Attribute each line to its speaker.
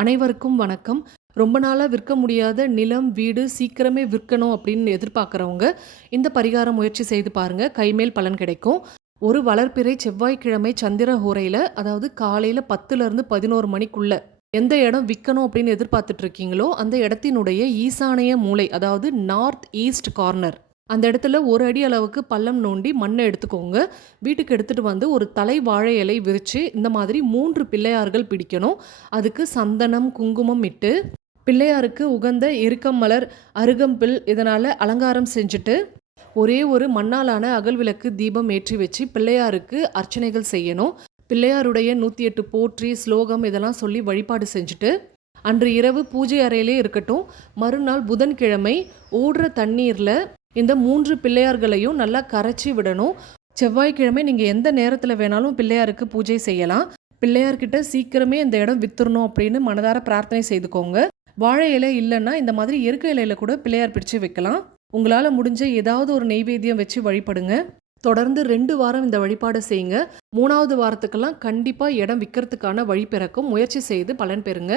Speaker 1: அனைவருக்கும் வணக்கம். ரொம்ப நாளாக விற்க முடியாத நிலம் வீடு சீக்கிரமே விற்கணும் அப்படின்னு எதிர்பார்க்குறவங்க இந்த பரிகார முயற்சி செய்து பாருங்கள் கைமேல் பலன் கிடைக்கும். ஒரு வளர்ப்பிறை செவ்வாய்க்கிழமை சந்திர ஹோரையில் அதாவது காலையில் பத்துலேருந்து பதினோரு மணிக்குள்ள எந்த இடம் விற்கணும் அப்படின்னு எதிர்பார்த்துட்ருக்கீங்களோ அந்த இடத்தினுடைய ஈசானைய மூலை அதாவது நார்த் ஈஸ்ட் கார்னர் அந்த இடத்துல ஒரு அடி அளவுக்கு பள்ளம் நோண்டி மண்ணை எடுத்துக்கோங்க. வீட்டுக்கு எடுத்துகிட்டு வந்து ஒரு தலை வாழை இலை விரித்து இந்த மாதிரி மூன்று பிள்ளையார்கள் பிடிக்கணும். அதுக்கு சந்தனம் குங்குமம் இட்டு பிள்ளையாருக்கு உகந்த எருக்கம் மலர் அருகம்பில் இதனால் அலங்காரம் செஞ்சுட்டு ஒரே ஒரு மண்ணாலான அகல் விளக்கு தீபம் ஏற்றி வச்சு பிள்ளையாருக்கு அர்ச்சனைகள் செய்யணும். பிள்ளையாருடைய நூற்றி எட்டு போற்றி ஸ்லோகம் இதெல்லாம் சொல்லி வழிபாடு செஞ்சுட்டு அன்று இரவு பூஜை அறையிலே இருக்கட்டும். மறுநாள் புதன்கிழமை ஓடுற தண்ணீரில் இந்த மூன்று பிள்ளையார்களையும் நல்லா கரைச்சி விடணும். செவ்வாய்க்கிழமை நீங்கள் எந்த நேரத்தில் வேணாலும் பிள்ளையாருக்கு பூஜை செய்யலாம். பிள்ளையார்கிட்ட சீக்கிரமே இந்த இடம் வித்துடணும் அப்படின்னு மனதார பிரார்த்தனை செய்துக்கோங்க. வாழை இலை இல்லைன்னா இந்த மாதிரி இயற்கை இலையில கூட பிள்ளையார் பிடிச்சு வைக்கலாம். உங்களால் முடிஞ்ச ஏதாவது ஒரு நெய்வேத்தியம் வச்சு வழிபடுங்க. தொடர்ந்து ரெண்டு வாரம் இந்த வழிபாடை செய்யுங்க. மூணாவது வாரத்துக்கெல்லாம் கண்டிப்பாக இடம் விற்கிறதுக்கான வழி பிறக்கும். முயற்சி செய்து பலன் பெறுங்க.